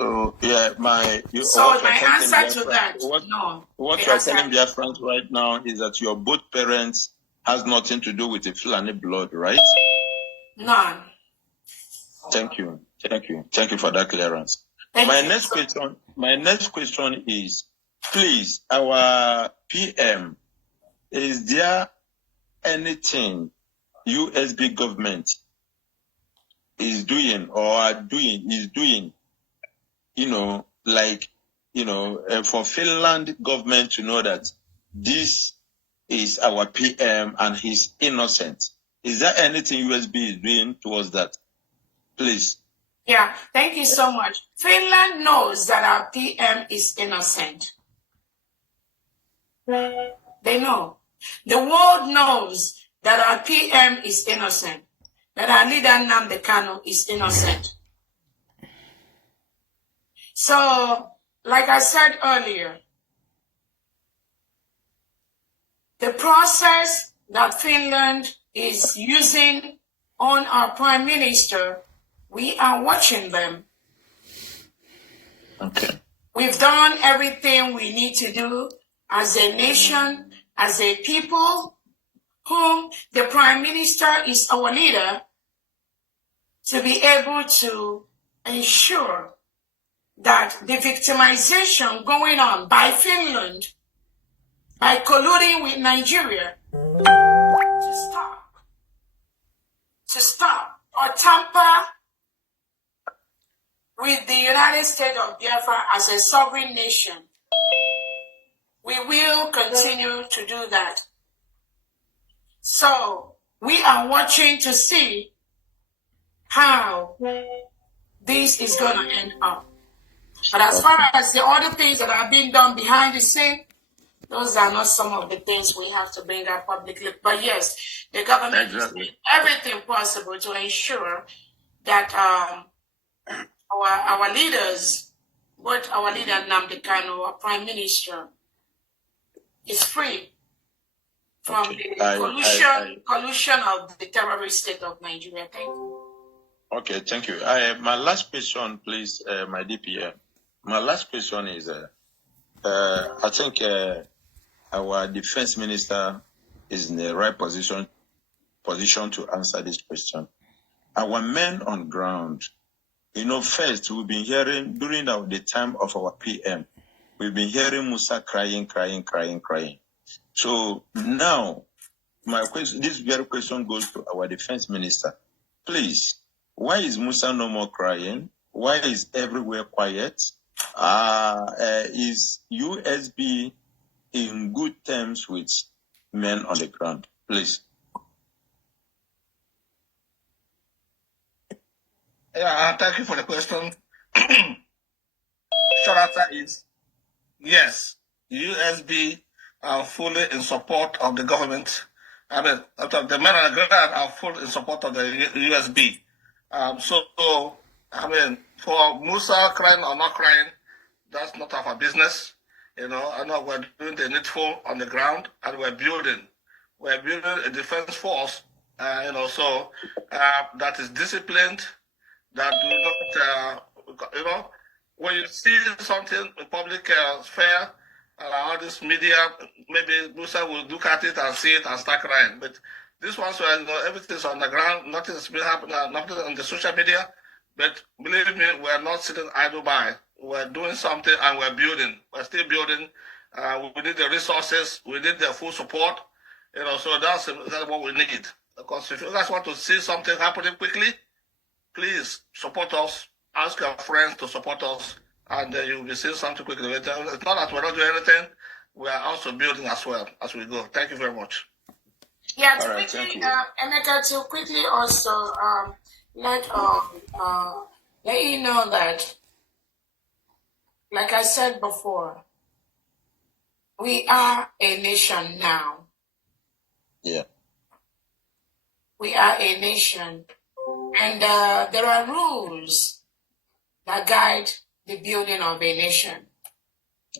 So yeah, my answer to that, no. What you are telling Biafrans right now is that your both parents has nothing to do with the Fulani blood, right? None. Thank you for that clearance. My next question is, please, our PM, is there anything USB government is doing for Finland government to know that this is our PM and he's innocent? Is there anything USB is doing towards that? Please. Yeah, thank you so much. Finland knows that our PM is innocent. They know. The world knows that our PM is innocent, that our leader Nnamdi Kanu is innocent. So, like I said earlier, the process that Finland is using on our Prime Minister, we are watching them. Okay. We've done everything we need to do as a nation, as a people, whom the Prime Minister is our leader, to be able to ensure that the victimization going on by Finland, by colluding with Nigeria, to stop, or tamper with the United States of Biafra as a sovereign nation. We will continue to do that. So we are watching to see how this is going to end up. But as far as the other things that are being done behind the scene, those are not some of the things we have to bring up publicly. But yes, the government is doing everything possible to ensure that our leaders, both our leader Nnamdi Kanu, our Prime Minister, is free from the collusion of the terrorist state of Nigeria. Thank you. Okay, thank you. My last question, please, my DPM. My last question is, I think our defense minister is in the right position to answer this question. Our men on ground, first we've been hearing during the time of our PM, we've been hearing Musa crying. So now, my question, this very question goes to our defense minister. Please, why is Musa no more crying? Why is everywhere quiet? Is USB in good terms with men on the ground? Please. Yeah, thank you for the question. Short answer is yes. USB are fully in support of the government. I mean, the men on the ground are fully in support of the USB. For Musa crying or not crying, that's not our business. I know we're doing the needful on the ground, and we're building a defense force, that is disciplined, that do not, when you see something in public sphere, all this media, maybe Musa will look at it and see it and start crying. But this one, so everything's on the ground, nothing's been happening, nothing on the social media. But believe me, we're not sitting idle by. We're doing something and we're building. We're still building. We need the resources. We need their full support. So that's what we need. Because if you guys want to see something happening quickly, please support us. Ask your friends to support us, and you'll be seeing something quickly. It's not that we're not doing anything. We are also building as well as we go. Thank you very much. Yeah, Emeka, to quickly also let you know that, like I said before, we are a nation now. Yeah. We are a nation, and there are rules that guide the building of a nation.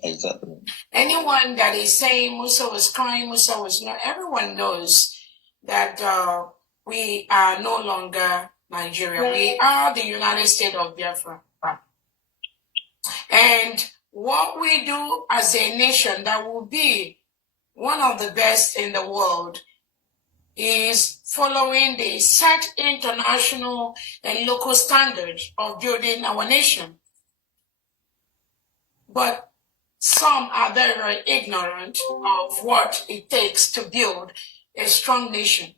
Exactly. Anyone that is saying Musa was crying, Musa was not, everyone knows that we are no longer Nigeria. We are the United States of Biafra. And what we do as a nation that will be one of the best in the world is following the set international and local standards of building our nation. But some are very, very ignorant of what it takes to build a strong nation.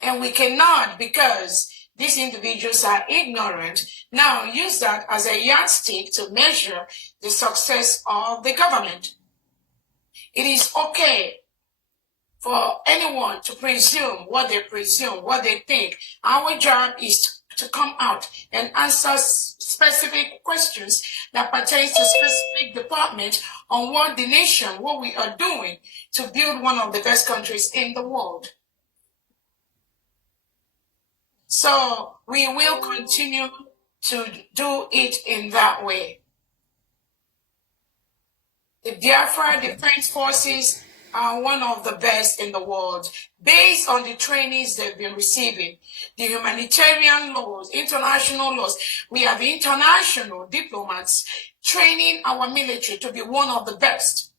And we cannot, because these individuals are ignorant, now use that as a yardstick to measure the success of the government. It is okay for anyone to presume, what they think. Our job is to come out and answer specific questions that pertains to specific department on what the nation, what we are doing to build one of the best countries in the world. So we will continue to do it in that way. The Biafra Defense Forces are one of the best in the world, based on the trainings they've been receiving, the humanitarian laws, international laws. We have international diplomats training our military to be one of the best.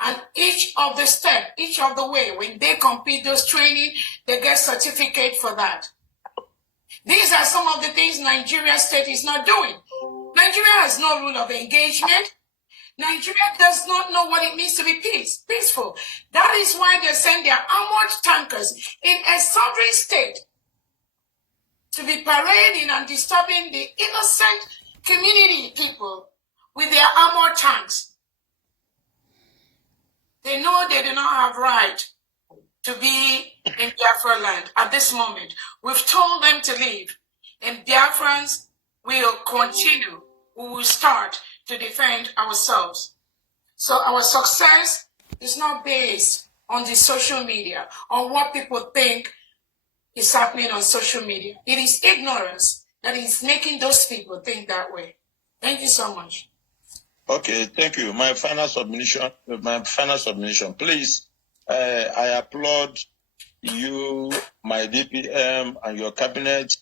And each of the step, each of the way, when they complete those training, they get certificate for that. These are some of the things Nigeria state is not doing. Nigeria has no rule of engagement. Nigeria does not know what it means to be peaceful. That is why they send their armored tankers in a sovereign state to be parading and disturbing the innocent community people with their armored tanks. They know they do not have right to be in Biafra land at this moment. We've told them to leave, and Biafrans will continue. We will start to defend ourselves. So our success is not based on the social media, on what people think is happening on social media. It is ignorance that is making those people think that way. Thank you so much. Okay, thank you. My final submission, please. I applaud you, my DPM, and your cabinet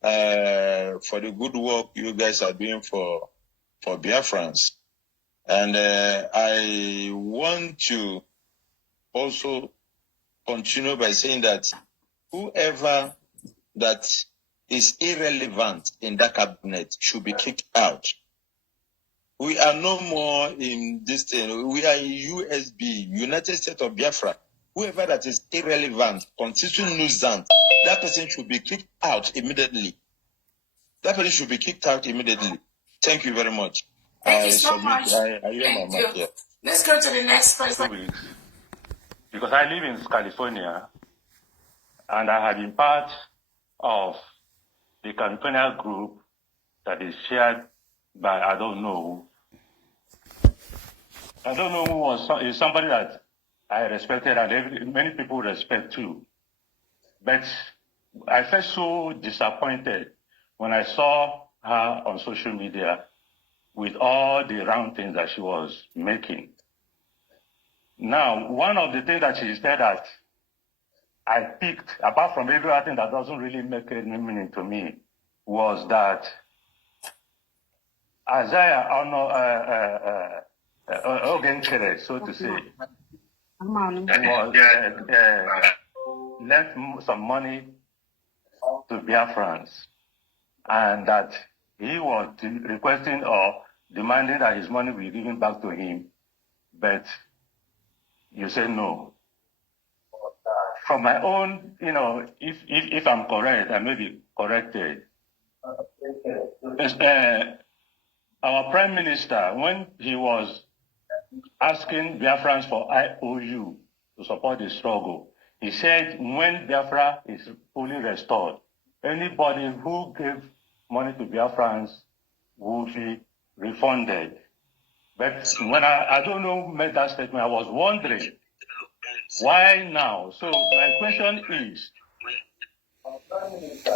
for the good work you guys are doing for Biafrans. And I want to also continue by saying that whoever that is irrelevant in that cabinet should be kicked out. We are no more in this thing. We are in USB, United States of Biafra. Whoever that is irrelevant, constituting nuisance, that person should be kicked out immediately. That person should be kicked out immediately. Thank you very much. Thank you so much. Thank you. Yeah. Let's go to the next person. Because I live in California, and I have been part of the California group that is shared by I don't know who was is somebody that I respected and many people respect too. But I felt so disappointed when I saw her on social media with all the round things that she was making. Now, one of the things that she said that I picked, apart from everything that doesn't really make any meaning to me, was that Isaiah Ogenkere, so to say, was lent some money to Biafrans, and that he was requesting or demanding that his money be given back to him, but you say no. From my own, if I'm correct, I may be corrected. Our Prime Minister, when he was asking Biafrans for IOU to support the struggle, he said when Biafra is fully restored, anybody who gave money to Biafrans will be refunded. But when I don't know who made that statement, I was wondering, why now? So my question is,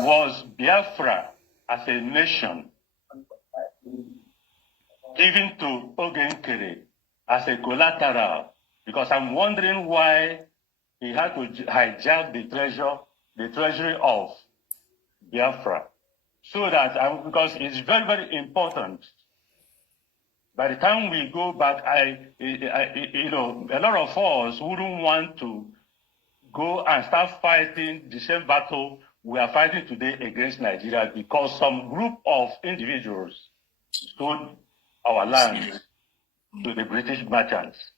was Biafra as a nation given to Ogenkere as a collateral? Because I'm wondering why he had to hijack the treasury of Biafra. So that, because it's very, very important by the time we go back, you know, a lot of us wouldn't want to go and start fighting the same battle we are fighting today against Nigeria, because some group of individuals sold our land to the British merchants.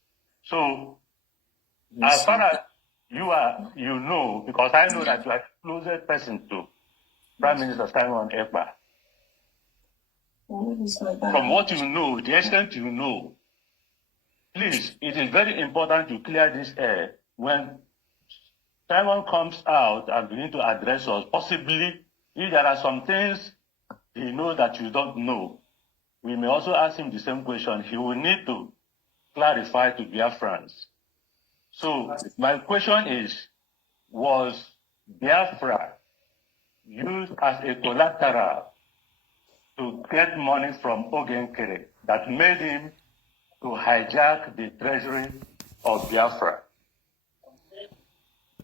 So, as far as you know, because I know that you are the closest person to Prime Minister Simon Ekpa. From what you know, the extent you know, please, it is very important to clear this air when Simon comes out and begins to address us. Possibly, if there are some things he knows that you don't know, we may also ask him the same question. He will need to clarify to Biafrans. So my question is, was Biafra used as a collateral to get money from Ogenkere that made him to hijack the treasury of Biafra?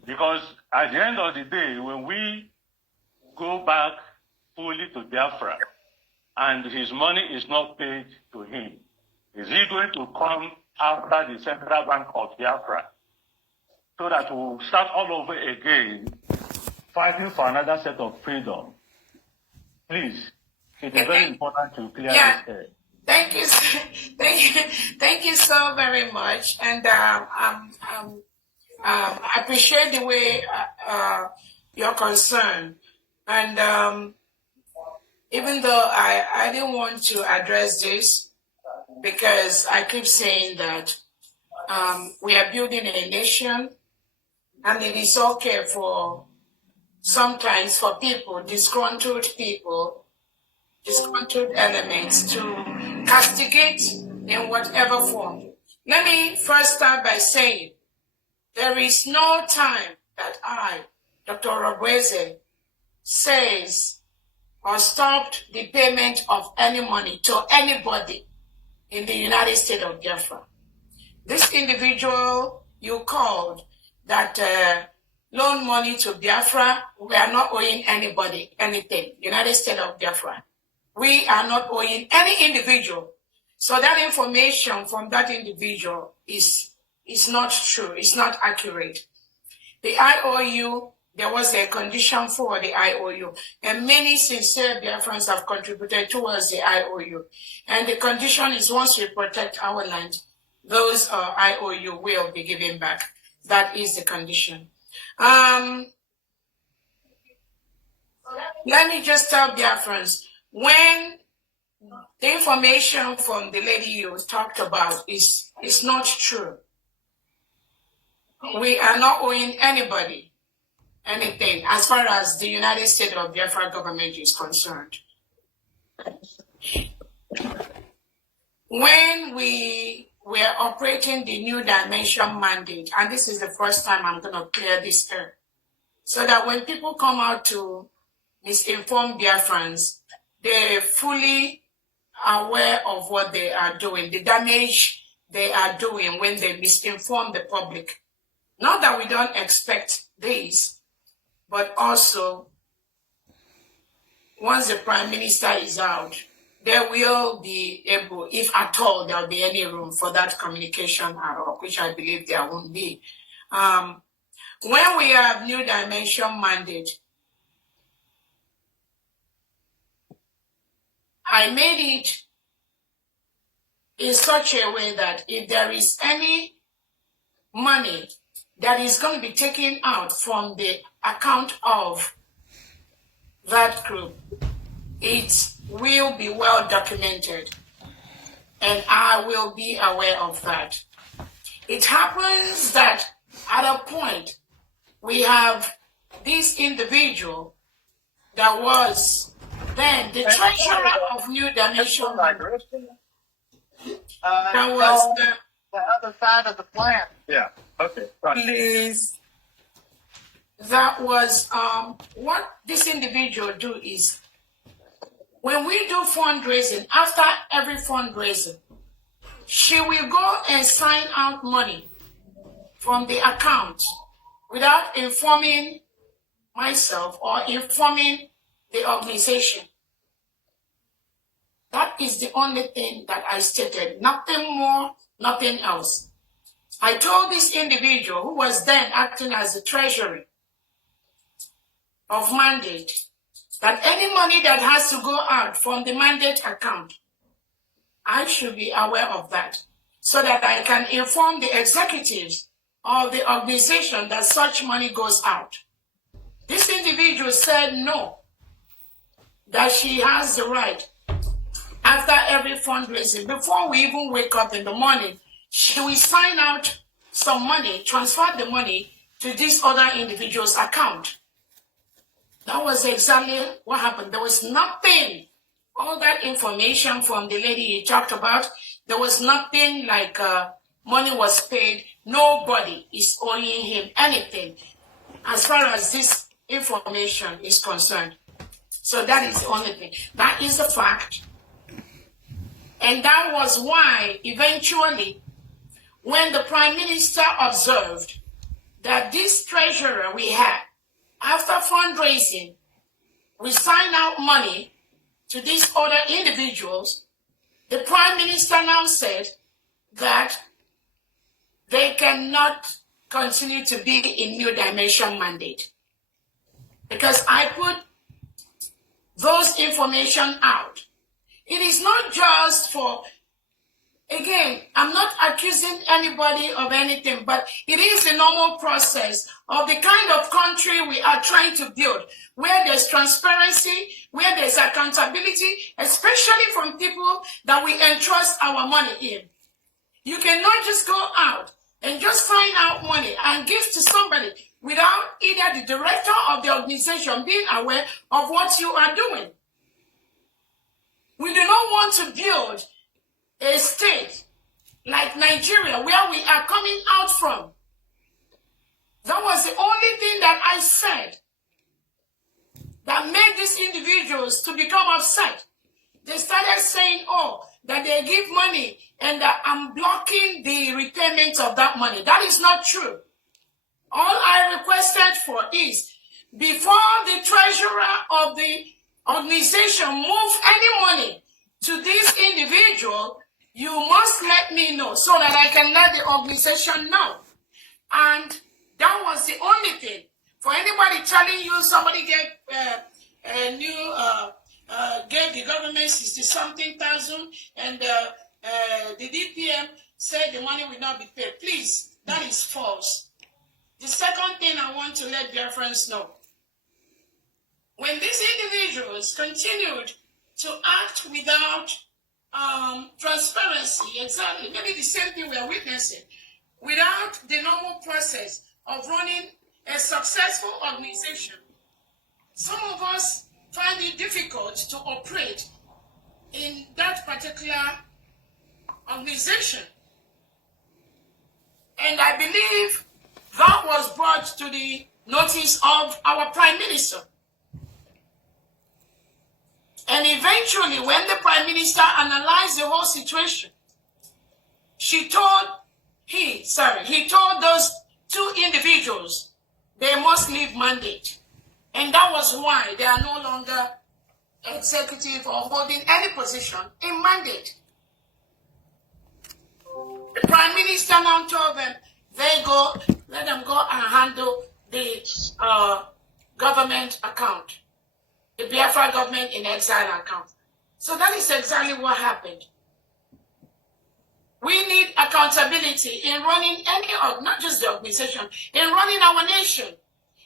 Because at the end of the day, when we go back fully to Biafra and his money is not paid to him, is he going to come after the Central Bank of Biafra so that we'll start all over again fighting for another set of freedom? Please, it is very important to clear this air. Thank you, thank you so very much, and I appreciate the way you're concerned. And even though I didn't want to address this, because I keep saying that we are building a nation, and it is okay for sometimes for people, disgruntled elements to castigate in whatever form. Let me first start by saying there is no time that I, Dr. Orabueze, says or stopped the payment of any money to anybody in the United States of Biafra. This individual you called that loan money to Biafra, we are not owing anybody anything. United States of Biafra. We are not owing any individual. So that information from that individual is not true. It's not accurate. The IOU, there was a condition for the IOU, and many sincere Biafrans have contributed towards the IOU. And the condition is once we protect our land, those IOU will be given back. That is the condition. Let me just tell Biafrans, when the information from the lady you talked about is not true, we are not owing anybody anything as far as the United States of Biafra government is concerned. When we were operating the New Dimension mandate, and this is the first time I'm going to clear this air, so that when people come out to misinform Biafrans, they're fully aware of what they are doing, the damage they are doing when they misinform the public. Not that we don't expect this, but also once the Prime Minister is out, there will be able, if at all there will be any room for that communication at all, which I believe there won't be. When we have New Dimension mandate, I made it in such a way that if there is any money that is going to be taken out from the account of that group, it will be well documented, and I will be aware of that. It happens that at a point, we have this individual that was then the treasurer of New Dimension. That was the other side of the plant. Yeah. Okay. Right. Please. That was what this individual do is when we do fundraising, after every fundraising, she will go and sign out money from the account without informing myself or informing the organization. That That is the only thing that I stated. Nothing more, nothing else. I told this individual who was then acting as the treasurer of mandate that any money that has to go out from the mandate account, I should be aware of that so that I can inform the executives of the organization that such money goes out. This individual said no, that she has the right after every fundraising, before we even wake up in the morning, she will sign out some money, transfer the money to this other individual's account. That was exactly what happened. There was nothing, all that information from the lady he talked about, there was nothing like money was paid. Nobody is owing him anything as far as this information is concerned. So that is the only thing. That is the fact. And that was why eventually, when the Prime Minister observed that this treasurer we had, after fundraising, we sign out money to these other individuals, the Prime Minister now said that they cannot continue to be in New Dimension mandate. Because I put those information out. It is not just for, again, I'm not accusing anybody of anything, but it is the normal process of the kind of country we are trying to build, where there's transparency, where there's accountability, especially from people that we entrust our money in. You cannot just go out and just find out money and give to somebody without either the director of the organization being aware of what you are doing. We do not want to build a state like Nigeria where we are coming out from. That was the only thing that I said that made these individuals to become upset. They started saying, oh, that they give money and that I'm blocking the repayment of that money. That is not true. All I requested for is, before the treasurer of the organization move any money to this individual, you must let me know so that I can let the organization know. And that was the only thing. For anybody telling you somebody get a new gave the government 60-something thousand and the DPM said the money will not be paid, please, that is false. The second thing I want to let dear friends know, when these individuals continued to act without transparency, exactly, maybe the same thing we are witnessing, without the normal process of running a successful organization, some of us find it difficult to operate in that particular organization. And I believe that was brought to the notice of our Prime Minister. And eventually, when the Prime Minister analyzed the whole situation, he told those two individuals they must leave mandate. And that was why they are no longer executive or holding any position in mandate. The Prime Minister now told them, let them go and handle the government account, the Biafra government in exile account. So that is exactly what happened. We need accountability in running not just the organization, in running our nation.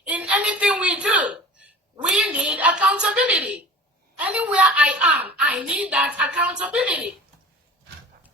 In anything we do, we need accountability. Anywhere I am, I need that accountability.